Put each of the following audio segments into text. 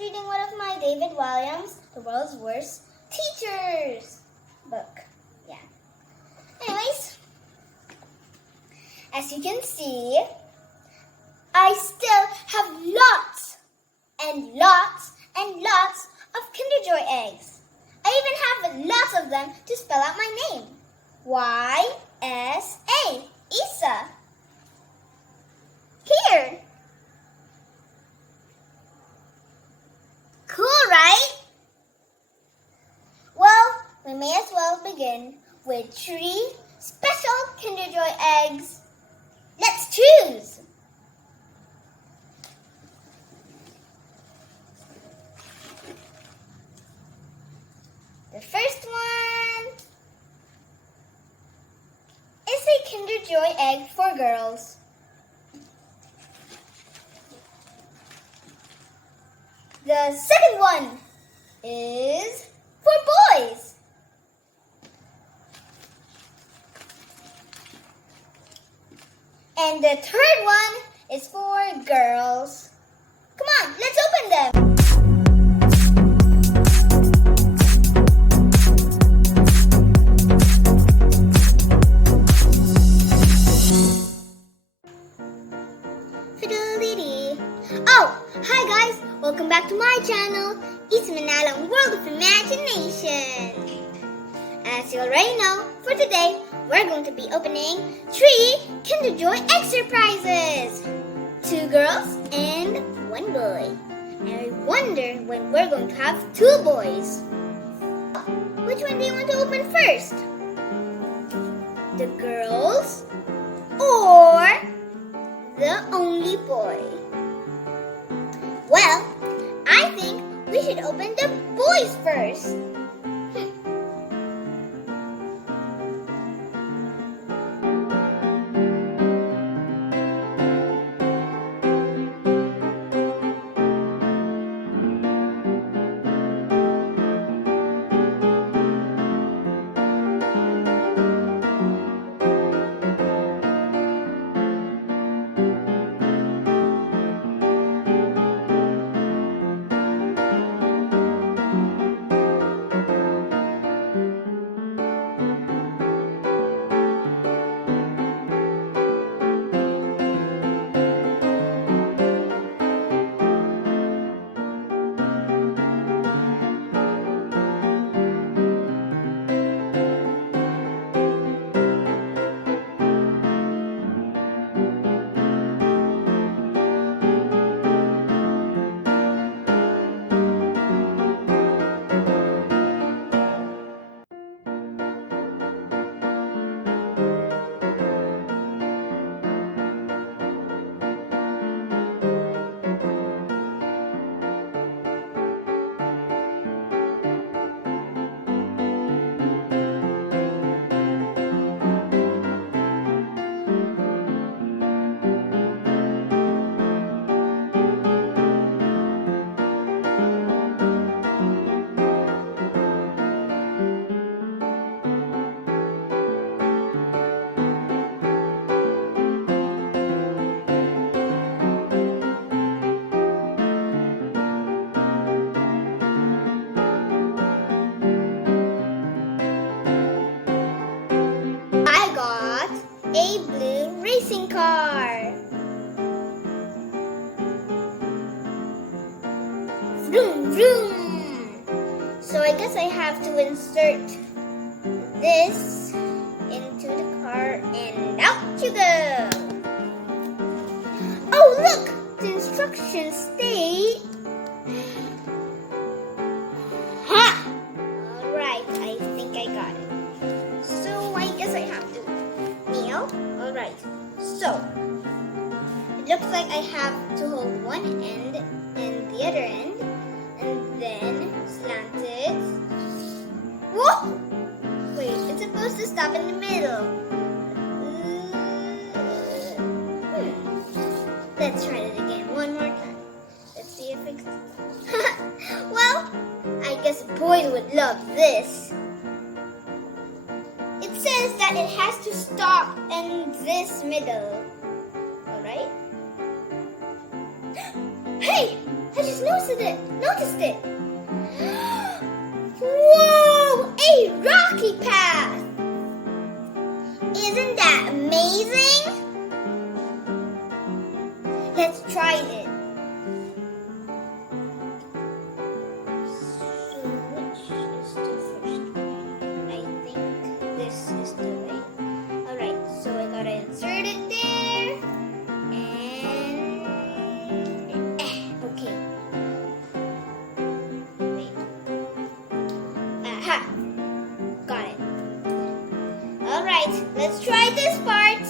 reading one of my David Williams, The World's Worst Teachers book. Yeah. Anyways, as you can see, I still have lots and lots and lots of Kinder Joy eggs. I even have lots of them to spell out my name. Y-S-A, Isa. Here. Cool, right? Well, we may as well begin with 3 special Kinder Joy eggs. Let's choose. The first one is a Kinder Joy egg for girls. The second one is for boys. And the third one is for girls. Come on, let's open them. Oh, hi guys! Welcome back to my channel, Isa Manalang World of Imagination. As you already know, for today, we're going to be opening 3 Kinder Joy egg surprises. 2 girls and 1 boy. And I wonder when we're going to have 2 boys. Which one do you want to open first? The girls or the only boy? Well, I think we should open the boys first. A blue racing car. Vroom, vroom. So I guess I have to insert this into the car and out you go. Oh look, the instructions state. Ha! Alright, I think I got it. So I guess I have to kneel. Alright, so it looks like I have to hold one end and the other end and then slant it. Whoa! Wait, it's supposed to stop in the middle. Let's try it again one more time. Let's see if it's... Well, I guess boys would love this. It says that it has to stop in this middle. Alright? Hey! I just noticed it. Whoa! A rocky path! Isn't that amazing? Let's try it. So which is the first way? I think this is the way. Alright, so I gotta insert it there. And okay. Wait. Aha! Got it. Alright, let's try this part.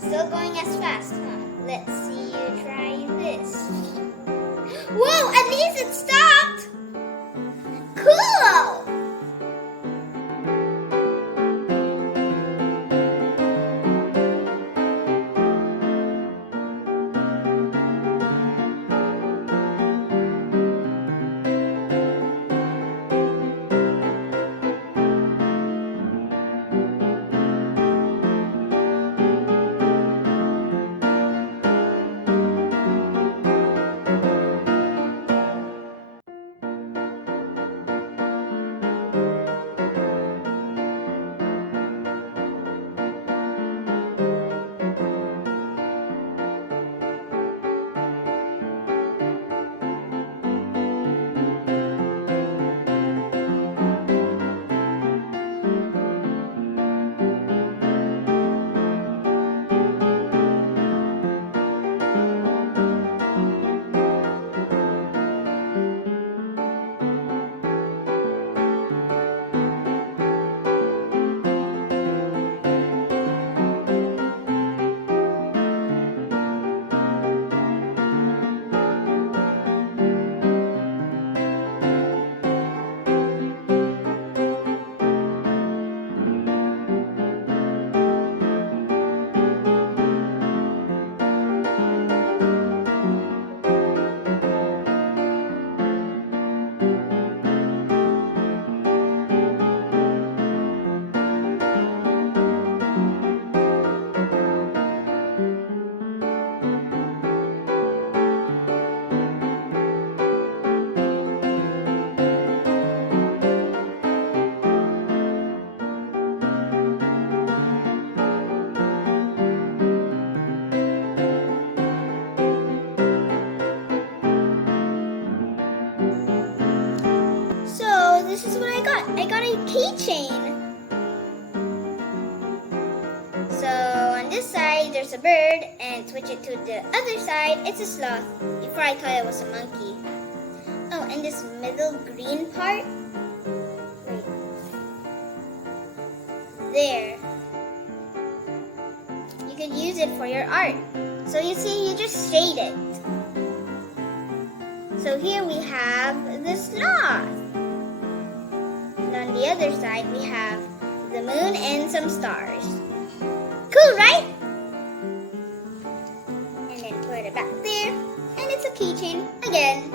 Still going as fast, huh? Let's see you try this. Whoa, at least it stopped! Cool! This is what I got. I got a keychain. So on this side there's a bird, and switch it to the other side, it's a sloth. Before I thought it was a monkey. Oh, and this middle green part. Wait. There. You could use it for your art. So you see, you just shade it. So here we have the sloth. And on the other side, we have the moon and some stars. Cool, right? And then put it back there. And it's a keychain again.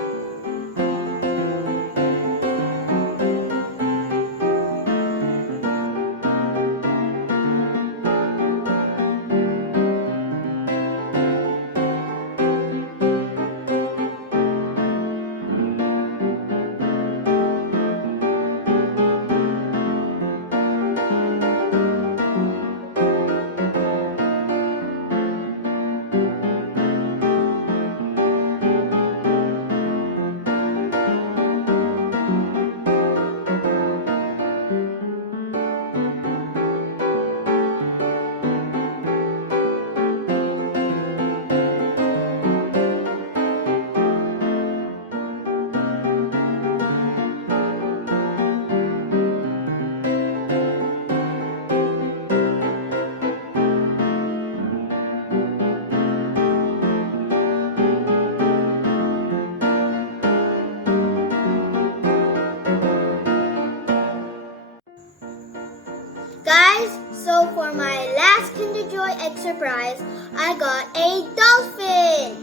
Guys, so for my last Kinder Joy egg surprise, I got a dolphin.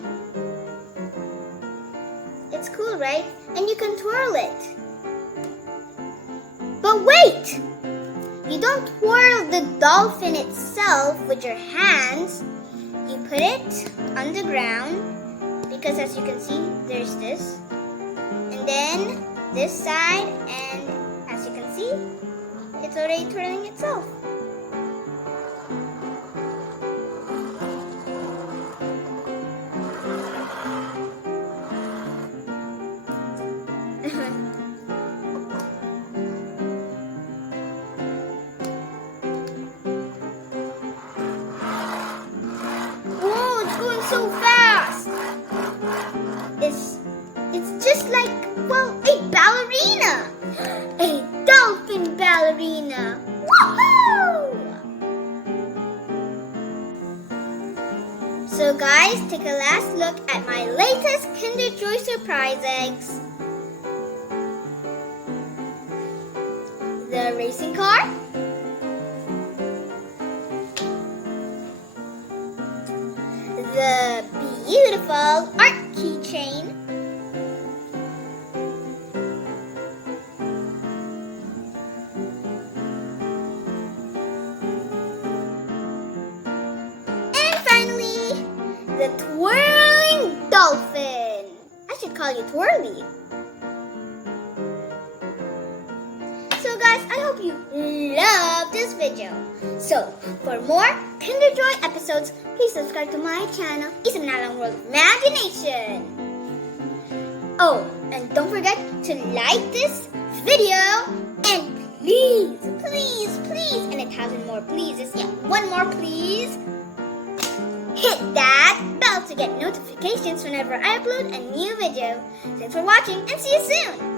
It's cool, right? And you can twirl it. But wait! you don't twirl the dolphin itself with your hands. You put it on the ground because as you can see, there's this. And then this side, and as you can see, it's already twirling itself. So fast. It's just like, well, a ballerina. A dolphin ballerina. Woohoo! So guys, take a last look at my latest Kinder Joy surprise eggs. The racing car. The beautiful art keychain. And finally, the twirling dolphin. I should call you Twirly. So guys, I hope you loved this video. So, for more Kinder Joy episodes, please subscribe to my channel, Isang Nalang World of Imagination. Oh, and don't forget to like this video, and please, please, please, and 1,000 more pleases, yeah, one more please, hit that bell to get notifications whenever I upload a new video. Thanks for watching, and see you soon!